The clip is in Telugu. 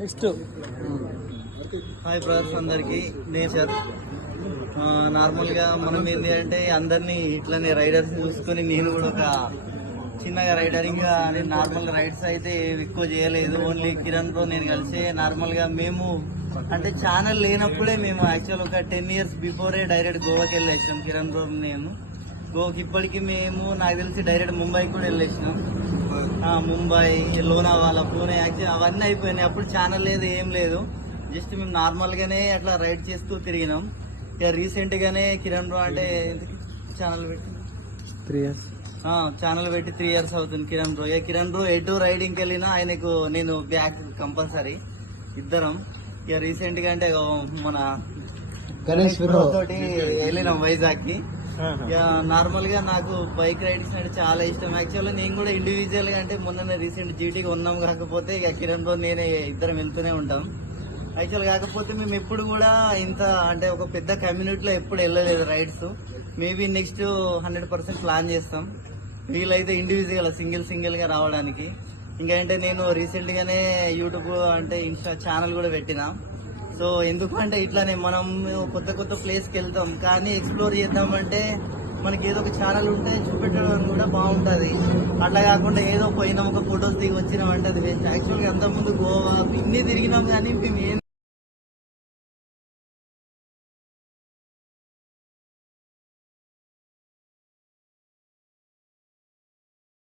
నెక్స్ట్ హాయ్ బ్రదర్స్ అందరికి నేచర్ నార్మల్గా మనం ఏంటి అంటే అందరినీ ఇట్లనే రైడర్స్ చూసుకొని నేను కూడా ఒక చిన్నగా రైడరింగ్ నేను నార్మల్గా రైడ్స్ అయితే ఎక్కువ చేయలేదు. ఓన్లీ కిరణ్ తో నేను కలిసి నార్మల్గా మేము అంటే ఛానల్ లేనప్పుడే మేము యాక్చువల్ ఒక 10 years బిఫోరే డైరెక్ట్ గోవాకి వెళ్ళొచ్చాం. కిరణ్ తో నేను గోవాకి ఇప్పటికి మేము నాకు తెలిసి డైరెక్ట్ ముంబైకి కూడా వెళ్ళొచ్చినాం. ముంబై, లోనావాలా, పూణే యాక్చువల్ అవన్నీ అయిపోయినాయి. అప్పుడు ఛానల్ లేదు, ఏం లేదు. జస్ట్ మేము నార్మల్ గానే అట్లా రైడ్ చేస్తూ తిరిగినాం. ఇక రీసెంట్ గానే కిరణ్ బ్రో అంటే ఛానల్ పెట్టి 3 years ఛానల్ పెట్టి 3 years అవుతుంది కిరణ్ బ్రో. ఇక కిరణ్ బ్రో ఎటు రైడింగ్కి వెళ్ళినా ఆయనకు నేను బ్యాక్ కంపల్సరీ ఇద్దరం. ఇక రీసెంట్ గా అంటే మన గణేష్ బ్రో తోటి వెళ్ళినాం వైజాగ్ కి. ఇక నార్మల్ గా నాకు బైక్ రైడింగ్స్ అంటే చాలా ఇష్టం. యాక్చువల్గా నేను కూడా ఇండివిజువల్ గా అంటే మొన్న రీసెంట్ జీటీకి ఉన్నాం. కాకపోతే ఇక కిరణ్ బ్రో నేనే ఇద్దరం వెళ్తూనే ఉంటాం. యాక్చువల్ కాకపోతే మేము ఎప్పుడు కూడా ఇంత అంటే ఒక పెద్ద కమ్యూనిటీలో ఎప్పుడు వెళ్ళలేదు రైడ్స్. మేబీ నెక్స్ట్ 100% ప్లాన్ చేస్తాం. వీలైతే ఇండివిజువల్ సింగిల్ గా రావడానికి. ఇంకా అంటే నేను రీసెంట్ గానే యూట్యూబ్ అంటే ఇన్స్టా ఛానల్ కూడా పెట్టినా. సో ఎందుకు అంటే ఇట్లానే మనం కొత్త ప్లేస్కి వెళ్తాం, కానీ ఎక్స్ప్లోర్ చేద్దామంటే మనకి ఏదో ఒక ఛానల్ ఉంటే చూపెట్టడం కూడా బాగుంటుంది. అట్లా కాకుండా ఏదో పోయినాం ఒక ఫొటోస్ దిగి వచ్చినాం అంటే అది వేస్ట్. యాక్చువల్గా అంతకుముందు గోవా ఇన్ని తిరిగినాం, కానీ మేము